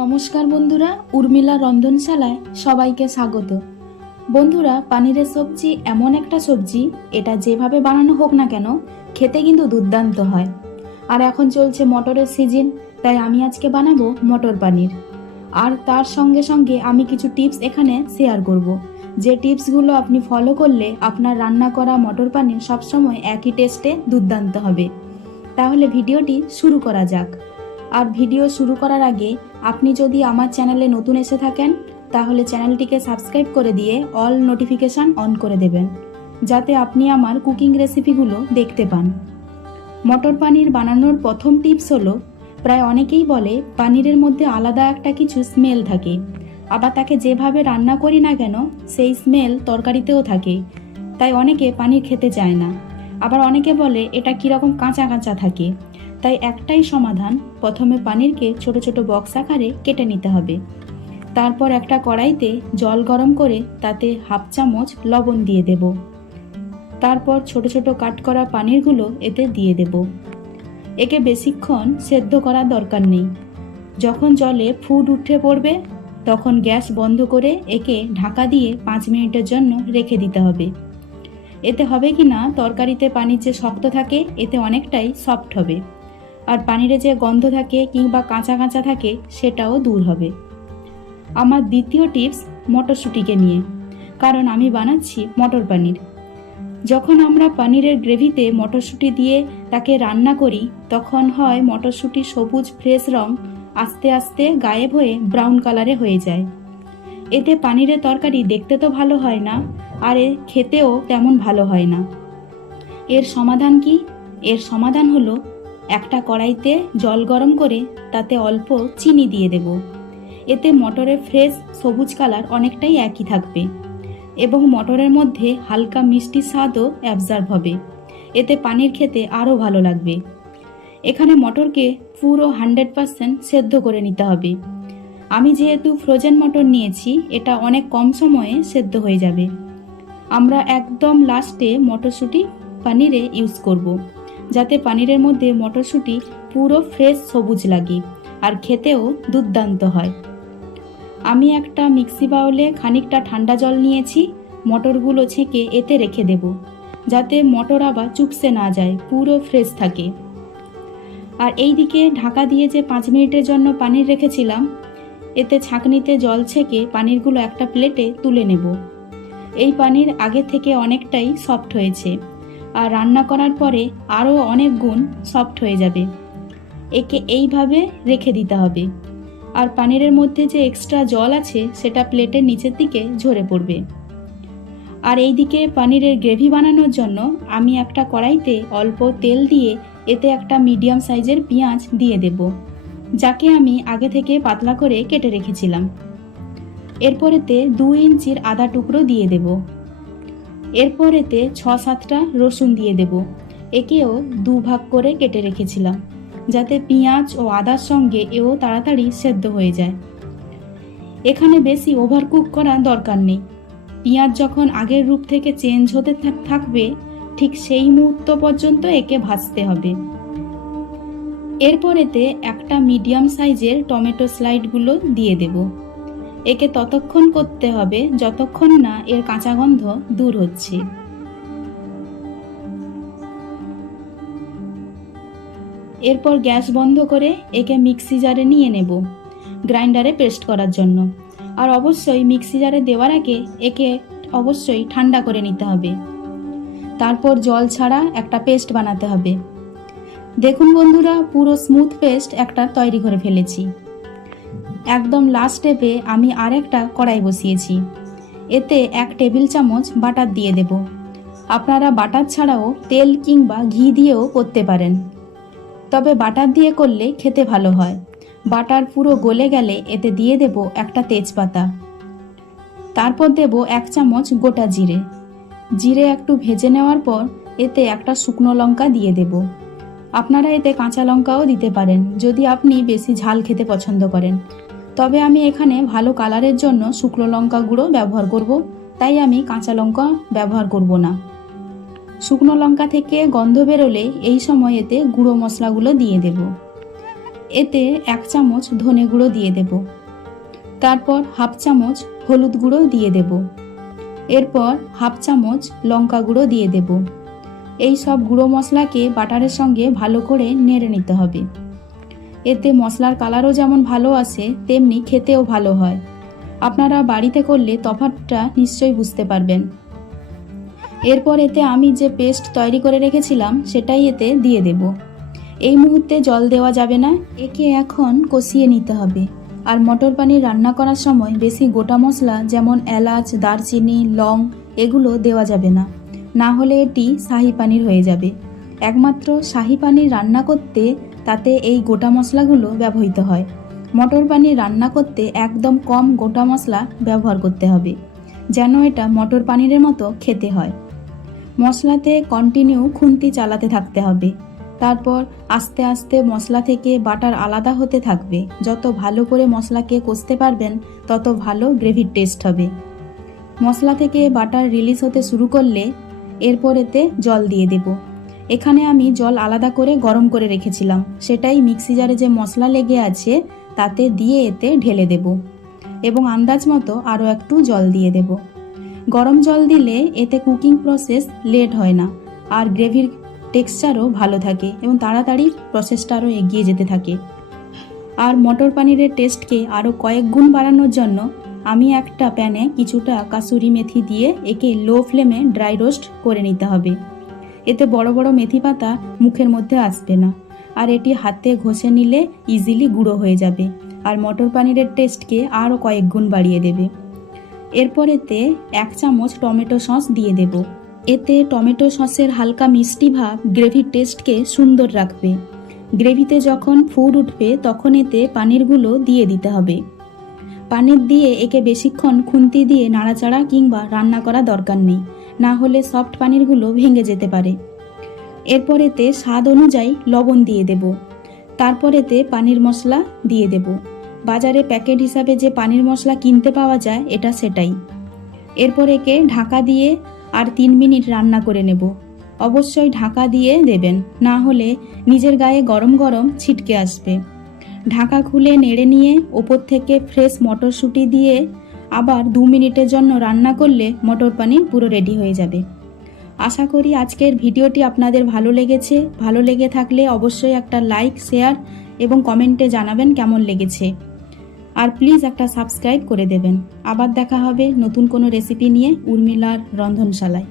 নমস্কার বন্ধুরা, উর্মিলা রন্ধনশালায় সবাইকে স্বাগত। বন্ধুরা, পানিরের সবজি এমন একটা সবজি, এটা যেভাবে বানানো হোক না কেন খেতে কিন্তু দুর্দান্ত হয়। আর এখন চলছে মটরের সিজন, তাই আমি আজকে বানাবো মটর পানির। আর তার সঙ্গে সঙ্গে আমি কিছু টিপস এখানে শেয়ার করব, যে টিপসগুলো আপনি ফলো করলে আপনার রান্না করা মটর পানির সবসময় একই টেস্টে দুর্দান্ত হবে। তাহলে ভিডিওটি শুরু করা যাক। আর ভিডিও শুরু করার আগে আপনি যদি আমার চ্যানেলে নতুন এসে থাকেন, তাহলে চ্যানেলটিকে সাবস্ক্রাইব করে দিয়ে অল নোটিফিকেশান অন করে দেবেন, যাতে আপনি আমার কুকিং রেসিপিগুলো দেখতে পান। মটর পানির বানানোর প্রথম টিপস হলো, প্রায় অনেকেই বলে পানিরের মধ্যে আলাদা একটা কিছু স্মেল থাকে, আবার তাকে যেভাবে রান্না করি না কেন সেই স্মেল তরকারিতেও থাকে, তাই অনেকে পানির খেতে চায় না। আবার অনেকে বলে এটা কীরকম কাঁচা কাঁচা থাকে। তাই একটাই সমাধান, প্রথমে পানিরকে ছোট ছোট বক্স আকারে কেটে নিতে হবে। তারপর একটা কড়াইতে জল গরম করে তাতে হাফ চামচ লবণ দিয়ে দেব। তারপর ছোট ছোট কাট করা পানিরগুলো এতে দিয়ে দেব। একে বেশিক্ষণ সেদ্ধ করার দরকার নেই। যখন জলে ফুট উঠে পড়বে তখন গ্যাস বন্ধ করে একে ঢাকা দিয়ে 5 মিনিটের জন্য রেখে দিতে হবে। এতে হবে কি না, তরকারিতে পানির যে শক্ত থাকে এতে অনেকটাই সফট হবে, আর পানিরে যে গন্ধ থাকে কিংবা কাঁচা কাঁচা থাকে সেটাও দূর হবে। আমার দ্বিতীয় টিপস মটরশুঁটিকে নিয়ে, কারণ আমি বানাচ্ছি মটর পানির। যখন আমরা পানিরের গ্রেভিতে মটরশুঁটি দিয়ে তাকে রান্না করি, তখন হয় মটরশুঁটির সবুজ ফ্রেশ রং আস্তে আস্তে গায়েব হয়ে ব্রাউন কালারে হয়ে যায়। এতে পানিরের তরকারি দেখতে তো ভালো হয় না, আর খেতেও তেমন ভালো হয় না। এর সমাধান কি? এর সমাধান হলো, একটা কড়াইতে জল গরম করে তাতে অল্প চিনি দিয়ে দেব। এতে মটরের ফ্রেশ সবুজ কালার অনেকটাই একই থাকবে এবং মটরের মধ্যে হালকা মিষ্টি স্বাদও অ্যাবজর্ব হবে। এতে পানির খেতে আরও ভালো লাগবে। এখানে মটরকে পুরো 100% সেদ্ধ করে নিতে হবে। আমি যেহেতু ফ্রোজেন মটর নিয়েছি, এটা অনেক কম সময়ে সেদ্ধ হয়ে যাবে। আমরা একদম লাস্টে মটরশুঁটি পানিরে ইউজ করব, যাতে পানিরের মধ্যে মটরশুঁটি পুরো ফ্রেশ সবুজ লাগে আর খেতেও দুর্দান্ত হয়। আমি একটা মিক্সি বাউলে খানিকটা ঠান্ডা জল নিয়েছি, মটরগুলো ছেঁকে এতে রেখে দেব, যাতে মটর আবার চুপসে না যায়, পুরো ফ্রেশ থাকে। আর এই দিকে ঢাকা দিয়ে যে 5 মিনিটের জন্য পানির রেখেছিলাম, এতে ছাঁকনিতে জল ছেঁকে পানিরগুলো একটা প্লেটে তুলে নেব। এই পানির আগে থেকে অনেকটাই সফট হয়েছে, আর রান্না করার পরে আরও অনেক গুণ সফট হয়ে যাবে। একে এইভাবে রেখে দিতে হবে, আর পানিরের মধ্যে যে এক্সট্রা জল আছে সেটা প্লেটের নিচের দিকে ঝরে পড়বে। আর এই দিকে পানিরের গ্রেভি বানানোর জন্য আমি একটা কড়াইতে অল্প তেল দিয়ে এতে একটা মিডিয়াম সাইজের পেঁয়াজ দিয়ে দেব, যাকে আমি আগে থেকে পাতলা করে কেটে রেখেছিলাম। এরপর এতে 2 ইঞ্চির আদা টুকরো দিয়ে দেব। এরপর এতে 6-7টা রসুন দিয়ে দেব। একেও 2 ভাগ করে কেটে রেখেছিলাম, যাতে পেঁয়াজ ও আদার সঙ্গে এও তাড়াতাড়ি সেদ্ধ হয়ে যায়। এখানে বেশি ওভারকুক করার দরকার নেই। পেঁয়াজ যখন আগের রূপ থেকে চেঞ্জ হতে থাকবে, ঠিক সেই মুহূর্ত পর্যন্ত একে ভাজতে হবে। এরপর এতে একটা মিডিয়াম সাইজের টমেটো স্লাইডগুলো দিয়ে দেব। একে ততক্ষণ করতে হবে যতক্ষণ না এর কাঁচা গন্ধ দূর হচ্ছে। এরপর গ্যাস বন্ধ করে একে মিক্সি জারে নিয়ে নেব, গ্রাইন্ডারে পেস্ট করার জন্য। আর অবশ্যই মিক্সি জারে দেওয়ার আগে একে অবশ্যই ঠান্ডা করে নিতে হবে। তারপর জল ছাড়া একটা পেস্ট বানাতে হবে। দেখুন বন্ধুরা, পুরো স্মুথ পেস্ট একটা তৈরি করে ফেলেছি। একদম লাস্ট স্টেপে আমি আরেকটা কড়াই বসিয়েছি। এতে 1 টেবিল চামচ বাটার দিয়ে দেব। আপনারা বাটার ছাড়াও তেল কিংবা ঘি দিয়েও করতে পারেন, তবে বাটার দিয়ে করলে খেতে ভালো হয়। বাটার পুরো গলে গেলে এতে দিয়ে দেব একটা তেজপাতা। তারপর দেব 1 চামচ গোটা জিরে। জিরে একটু ভেজে নেওয়ার পর এতে একটা শুকনো লঙ্কা দিয়ে দেব। আপনারা এতে কাঁচা লঙ্কাও দিতে পারেন যদি আপনি বেশি ঝাল খেতে পছন্দ করেন, তবে আমি এখানে ভালো কালারের জন্য শুকনো লঙ্কা গুঁড়ো ব্যবহার করব, তাই আমি কাঁচা লঙ্কা ব্যবহার করব না। শুকনো লঙ্কা থেকে গন্ধ বেরোলে এই সময় এতে গুঁড়ো মশলাগুলো দিয়ে দেব। এতে 1 চামচ ধনে গুঁড়ো দিয়ে দেব। তারপর হাফ চামচ হলুদ গুঁড়ো দিয়ে দেব। এরপর হাফ চামচ লঙ্কা গুঁড়ো দিয়ে দেব। এই সব গুঁড়ো মশলাকে বাটারের সঙ্গে ভালো করে নেড়ে নিতে হবে। এতে মশলার কালারও যেমন ভালো আসে, তেমনি খেতেও ভালো হয়। আপনারা বাড়িতে করলে তফাৎটা নিশ্চয়ই বুঝতে পারবেন। এরপর এতে আমি যে পেস্ট তৈরি করে রেখেছিলাম সেটাই এতে দিয়ে দেব। এই মুহূর্তে জল দেওয়া যাবে না, একে এখন কষিয়ে নিতে হবে। আর মটর পানির রান্না করার সময় বেশি গোটা মশলা যেমন এলাচ, দারচিনি, লং এগুলো দেওয়া যাবে না, না হলে এটি শাহি পানির হয়ে যাবে। একমাত্র শাহি পানির রান্না করতে তাতে এই গোটা মশলাগুলো ব্যবহৃত হয়। মটর পানির রান্না করতে একদম কম গোটা মশলা ব্যবহার করতে হবে, যেন এটা মটর পানিরের মতো খেতে হয়। মশলাতে কন্টিনিউ খুন্তি চালাতে থাকতে হবে। তারপর আস্তে আস্তে মশলা থেকে বাটার আলাদা হতে থাকবে। যত ভালো করে মশলাকে কষতে পারবেন তত ভালো গ্রেভির টেস্ট হবে। মশলা থেকে বাটার রিলিজ হতে শুরু করলে এরপর এতে জল দিয়ে দেব। এখানে আমি জল আলাদা করে গরম করে রেখেছিলাম, সেটাই মিক্সি জারে যে মশলা লেগে আছে তাতে দিয়ে এতে ঢেলে দেব এবং আন্দাজ মতো আরও একটু জল দিয়ে দেব। গরম জল দিলে এতে কুকিং প্রসেস লেট হয় না, আর গ্রেভির টেক্সচারও ভালো থাকে এবং তাড়াতাড়ি প্রসেসটা আরও এগিয়ে যেতে থাকে। আর মটর পানিরের টেস্টকে আরও কয়েক গুণ বাড়ানোর জন্য আমি একটা প্যানে কিছুটা কাসুরি মেথি দিয়ে একে লো ফ্লেমে ড্রাই রোস্ট করে নিতে হবে। এতে বড় বড় মেথি পাতা মুখের মধ্যে আসবে না, আর এটি হাতে ঘষে নিলে ইজিলি গুঁড়ো হয়ে যাবে আর মটর পানিরের টেস্টকে আরও কয়েক গুণ বাড়িয়ে দেবে। এরপর এতে 1 চামচ টমেটো সস দিয়ে দেব। এতে টমেটো সসের হালকা মিষ্টি ভাব গ্রেভির টেস্টকে সুন্দর রাখবে। গ্রেভিতে যখন ফুড উঠবে তখন এতে পানিরগুলো দিয়ে দিতে হবে। পানির দিয়ে একে বেশিক্ষণ খুন্তি দিয়ে নাড়াচাড়া কিংবা রান্না করা দরকার নেই, না হলে সফট পানিরগুলো ভেঙে যেতে পারে। এরপর এতে স্বাদ অনুযায়ী লবণ দিয়ে দেব। তারপর এতে পানির মশলা দিয়ে দেব। বাজারে প্যাকেট হিসাবে যে পানির মশলা কিনতে পাওয়া যায় এটা সেটাই। এরপর একে ঢাকা দিয়ে আর 3 মিনিট রান্না করে নেব। অবশ্যই ঢাকা দিয়ে দেবেন, না হলে নিজের গায়ে গরম গরম ছিটকে আসবে। ঢাকা খুলে নেড়ে নিয়ে ওপর থেকে ফ্রেশ মটরশুঁটি দিয়ে আবার 2 মিনিটের জন্য রান্না করলে মটর পানির পুরো রেডি হয়ে যাবে। আশা করি আজকের ভিডিওটি আপনাদের ভালো লেগেছে। ভালো লেগে থাকলে অবশ্যই একটা লাইক, শেয়ার এবং কমেন্টে জানাবেন কেমন লেগেছে। আর প্লিজ একটা সাবস্ক্রাইব করে দেবেন। আবার দেখা হবে নতুন কোনো রেসিপি নিয়ে উর্মিলার রন্ধনশালায়।